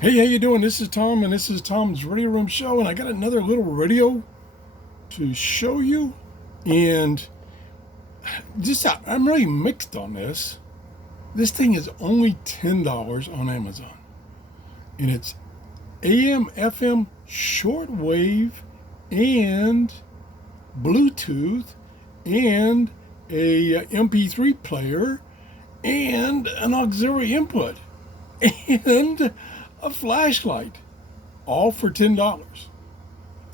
Hey, how you doing? This is Tom, and this is Tom's Radio Room Show, and I got another little radio to show you. And I'm really mixed on this. This thing is only $10 on Amazon, and it's AM, FM, shortwave, and Bluetooth, and a MP3 player, and an auxiliary input, and a flashlight, all for $10.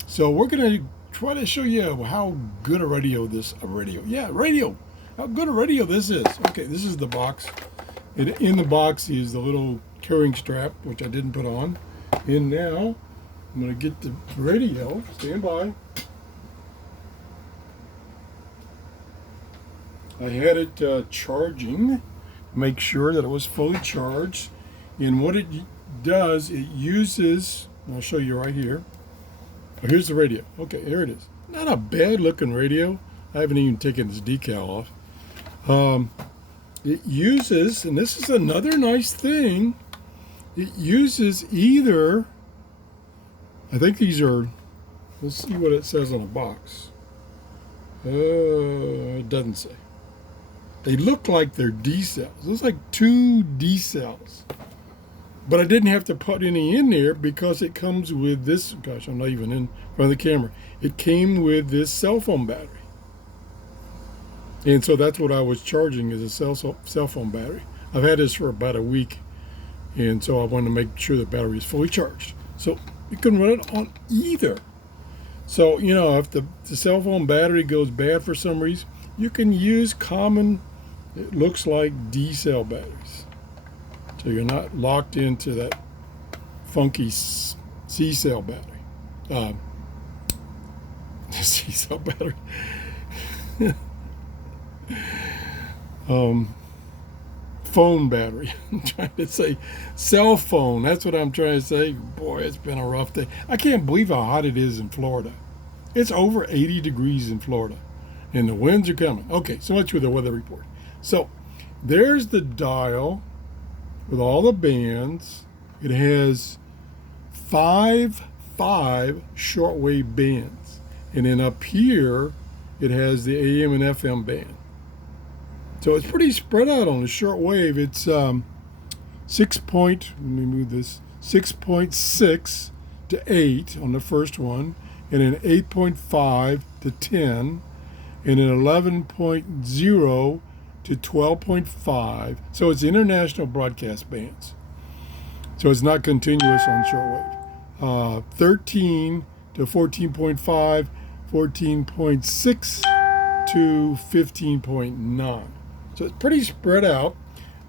So we're gonna try to show you how good a radio how good a radio this is. Okay, this is the box. In the box is the little carrying strap, which I didn't put on. And now I'm gonna get the radio. Stand by. I had it charging, make sure that it was fully charged. And what it does, it uses, I'll show you right here. Oh, here's the radio. Okay, there it is. Not a bad looking radio. I haven't even taken this decal off. It uses, and this is another nice thing, it uses either, I think these are, let's see what it says on the box. It doesn't say. They look like they're D cells. Looks like two D cells. But I didn't have to put any in there because it comes with this. Gosh, I'm not even in front of the camera. It came with this cell phone battery. And so that's what I was charging, is a cell phone battery. I've had this for about a week. And so I wanted to make sure the battery is fully charged. So you can run it on either. So, if the cell phone battery goes bad for some reason, you can use common, it looks like D cell batteries. So you're not locked into that funky C cell battery. C cell battery. Phone battery. I'm trying to say cell phone. That's what I'm trying to say. Boy, it's been a rough day. I can't believe how hot it is in Florida. It's over 80 degrees in Florida, and the winds are coming. Okay, so much with the weather report. So there's the dial with all the bands. It has five shortwave bands. And then up here, it has the AM and FM band. So it's pretty spread out on the shortwave. It's 6.6 to 8 on the first one, and then 8.5 to 10, and then 11.0 to 12.5. So it's international broadcast bands. So it's not continuous on shortwave. 13 to 14.5, 14.6 to 15.9. So it's pretty spread out.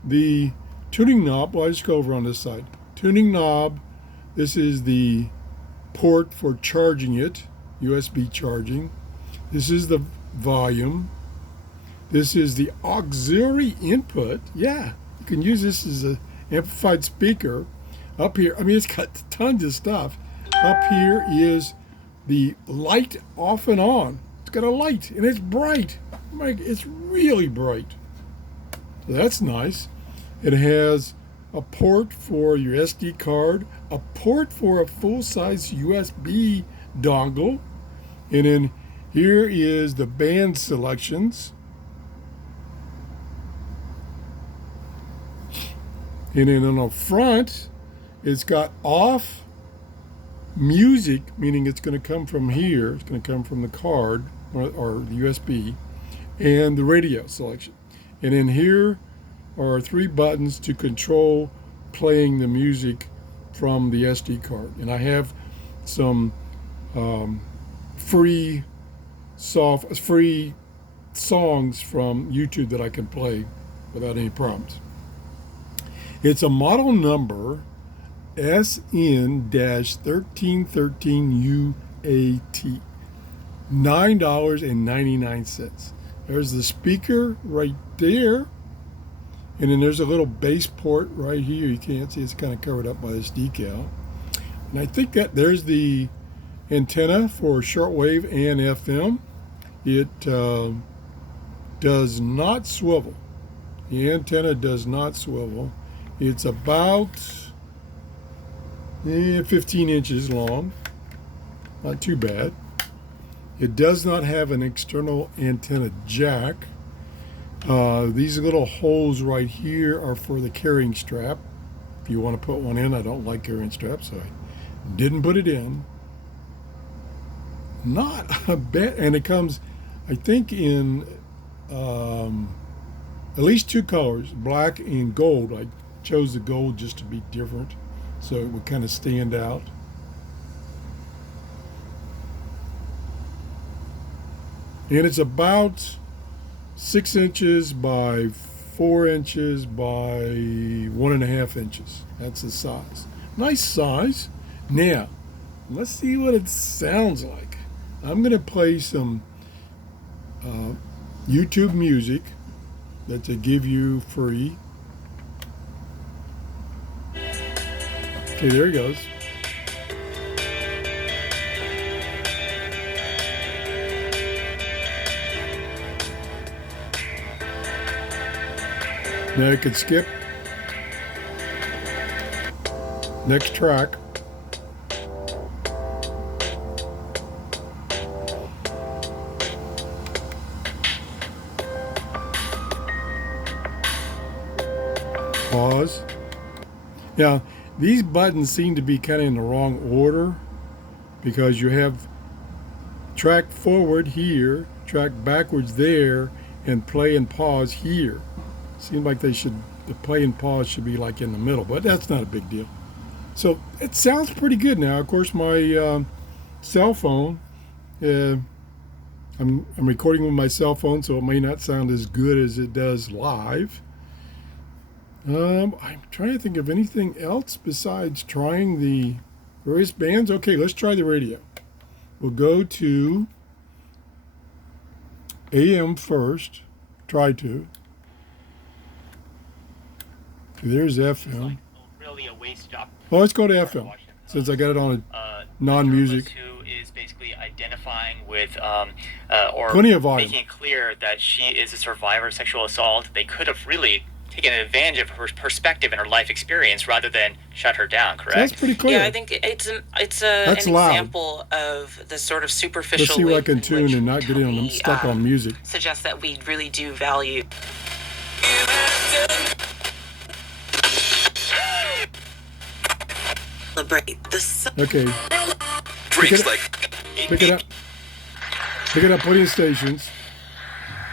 The tuning knob, well, I just go over on this side. Tuning knob, this is the port for charging it, USB charging. This is the volume. This is the auxiliary input. Yeah, you can use this as an amplified speaker. Up here, it's got tons of stuff. Up here is the light off and on. It's got a light, and it's bright. It's really bright. So that's nice. It has a port for your SD card, a port for a full-size USB dongle, and then here is the band selections. And then on the front, it's got off music, meaning it's going to come from here. It's going to come from the card or the USB, and the radio selection. And in here are 3 buttons to control playing the music from the SD card. And I have some free songs from YouTube that I can play without any problems. It's a model number SN-1313UAT, $9.99. There's the speaker right there, and then there's a little bass port right here. You can't see, it's kind of covered up by this decal. And I think that there's the antenna for shortwave and FM. It does not swivel. The antenna does not swivel. It's about 15 inches long. Not too bad. It does not have an external antenna jack. These little holes right here are for the carrying strap. If you want to put one in, I don't like carrying straps, so I didn't put it in. Not a bad, and it comes, I think, in at least two colors, black and gold. I chose the gold just to be different, so it would kind of stand out. And it's about 6 inches by 4 inches by 1.5 inches. That's the size. Nice size. Now, let's see what it sounds like. I'm going to play some YouTube music that they give you free. Okay, there it goes. Now you can skip. Next track. Pause. Now, these buttons seem to be kind of in the wrong order because you have track forward here, track backwards there, and play and pause here. Seems like the play and pause should be like in the middle, but that's not a big deal. So it sounds pretty good now. Of course, my cell phone, I'm recording with my cell phone, so it may not sound as good as it does live. I'm trying to think of anything else besides trying the various bands. Okay, let's try the radio. We'll go to AM first. Try to. There's FM. Really a waste job. Oh, let's go to FM since I got it on a non-music. Who is basically identifying with or Plenty of volume. Making it clear that she is a survivor of sexual assault. They could have really taken advantage of her perspective and her life experience rather than shut her down. Correct? So that's pretty clear. Yeah, I think it's an loud. example of the sort of superficial. Let's see what I can tune and not get in. I'm stuck on music. Suggests that we really do value. Celebrate the. Okay. Pick it up. Pick it up. Put in stations.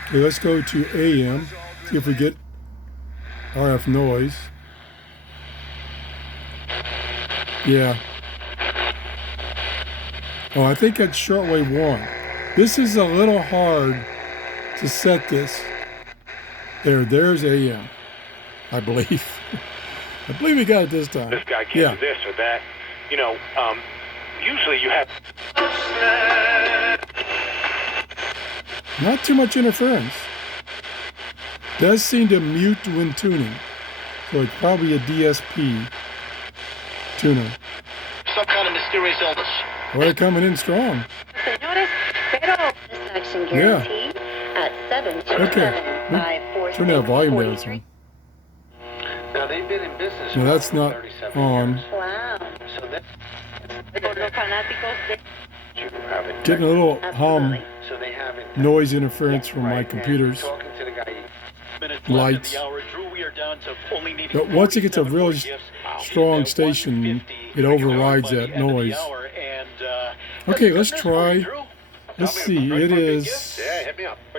Okay, let's go to AM. See if we get RF noise. Yeah. Oh, I think that's shortwave 1. This is a little hard to set this. There's AM, I believe. I believe we got it this time. This guy can't do this or that. You know, usually you have... Not too much interference. Does seem to mute when tuning. So it's probably a DSP tuner. Some kind of mysterious illness. Oh, they're coming in strong. Señores, pero satisfaction guarantee at 727-547-43. Turn that volume down some. Now, they've been in business No, that's not 37 on. years. Wow. So that Por los fanáticos de... you haven't... Getting a little hum So they haven't... noise interference from my computers. Talking to the guy... Lights. But once it gets a really strong station, it overrides that noise. Okay, let's try. Let's see. It is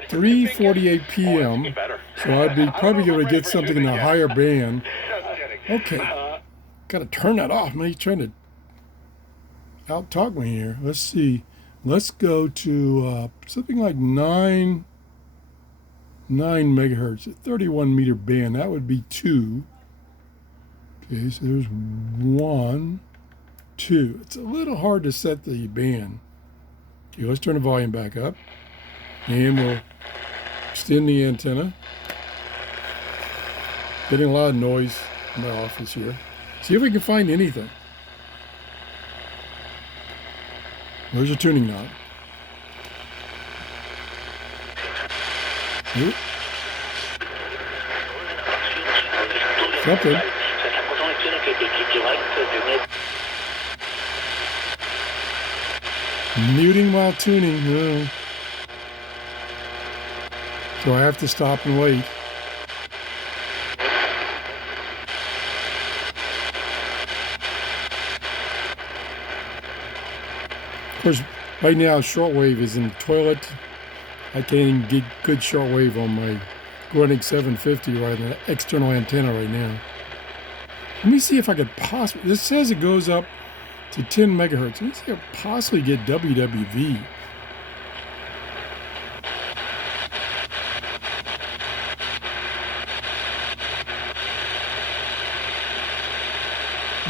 3:48 p.m. So I'd be probably going to get something in a higher band. Okay, got to turn that off. Man, he's trying to out-talk me here. Let's see. Let's go to something like 9 megahertz, a 31 meter band. That would be 2. Okay, so there's 1, 2. It's a little hard to set the band. Okay, let's turn the volume back up. And we'll extend the antenna. Getting a lot of noise in my office here. See if we can find anything. There's a tuning knob. Something. Muting while tuning. No. So I have to stop and wait. Of course, right now shortwave is in the toilet. I can't even get good shortwave on my running 750 right on the external antenna right now. Let me see if I could possibly, this says it goes up to 10 megahertz. Let me see if I could possibly get WWV.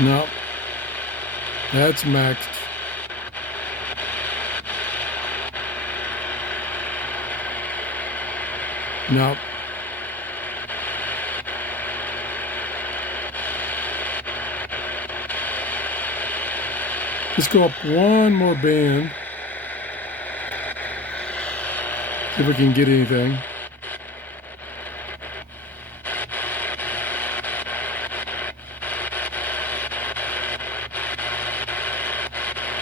No, that's maxed. No. Let's go up one more band. See if we can get anything.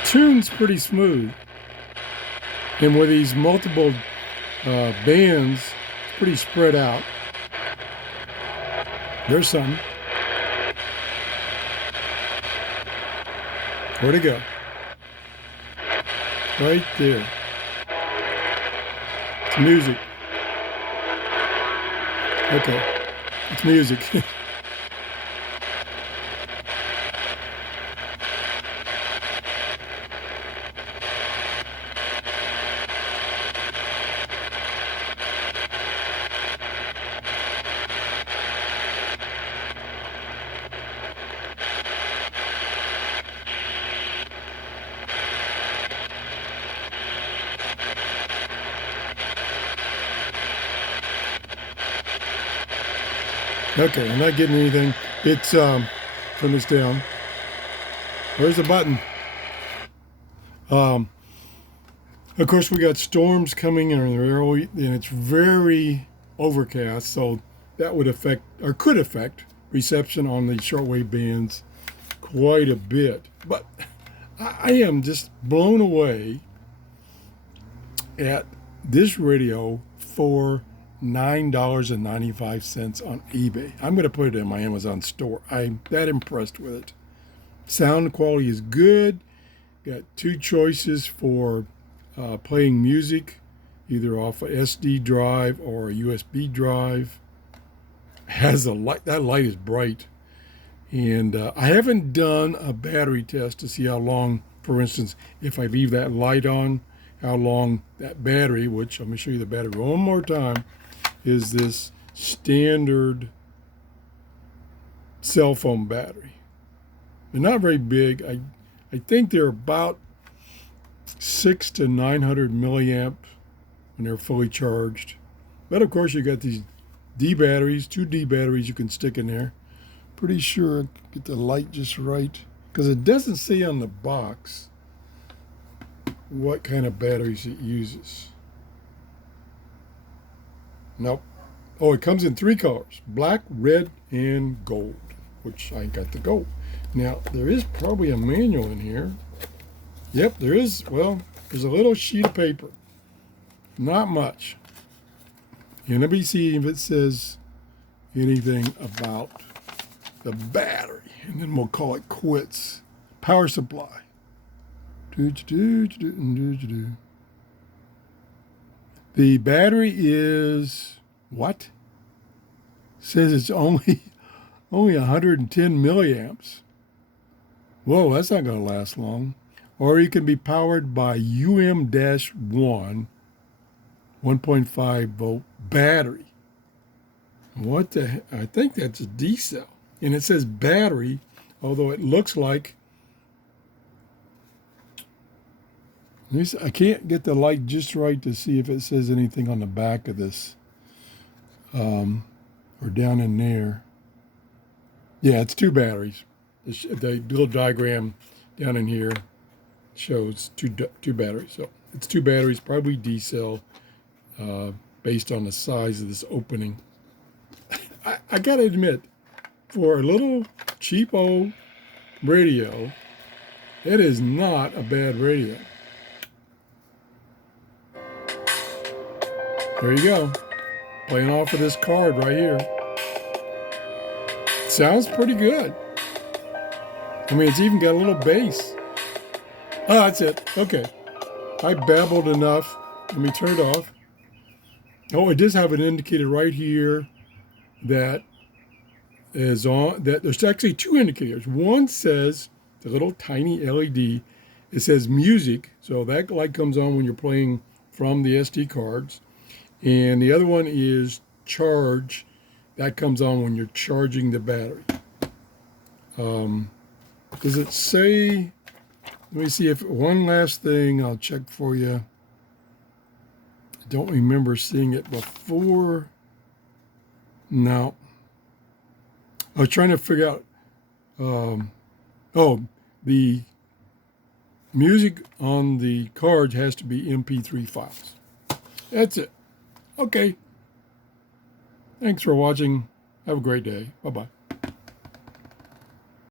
Tune's pretty smooth. And with these multiple bands, it's pretty spread out. There's some. Where'd it go? Right there. It's music. Okay. It's music. Okay, I'm not getting anything. It's, turn this down. Where's the button? Of course, we got storms coming in early, and it's very overcast, so that would affect, or could affect, reception on the shortwave bands quite a bit. But I am just blown away at this radio for $9.95 on eBay. I'm going to put it in my Amazon store. I'm that impressed with it. Sound quality is good. Got two choices for playing music, either off a SD drive or a USB drive. Has a light. That light is bright. And I haven't done a battery test to see how long, for instance, if I leave that light on, how long that battery, which I'm going to show you the battery one more time, is this standard cell phone battery. They're not very big. I think they're about 600 to 900 milliamp when they're fully charged. But of course, you got these D batteries, 2 D batteries you can stick in there. Pretty sure I get the light just right, because it doesn't say on the box what kind of batteries it uses. Nope. Oh, it comes in 3 colors: black, red, and gold, which I got the gold. Now, there is probably a manual in here. Yep, there is. Well, there's a little sheet of paper. Not much. And let me see if it says anything about the battery. And then we'll call it quits. Power supply. The battery is what? Says it's only 110 milliamps. Whoa, that's not going to last long. Or it can be powered by UM-1 1.5 volt battery. What the heck? I think that's a D cell. And it says battery, although it looks like, I can't get the light just right to see if it says anything on the back of this, or down in there. Yeah, it's 2 batteries. The little diagram down in here shows two batteries. So it's 2 batteries, probably D cell, based on the size of this opening. I gotta admit, for a little cheapo radio, it is not a bad radio. There you go. Playing off of this card right here. Sounds pretty good. I mean, it's even got a little bass. Oh, that's it. Okay. I babbled enough. Let me turn it off. Oh, it does have an indicator right here that is on. That there's actually two indicators. One says, the little tiny LED, it says music. So that light comes on when you're playing from the SD cards. And the other one is charge. That comes on when you're charging the battery. Does it say, let me see if, one last thing I'll check for you. I don't remember seeing it before. No. I was trying to figure out, oh, the music on the cards has to be MP3 files. That's it. Okay. Thanks for watching. Have a great day. Bye-bye.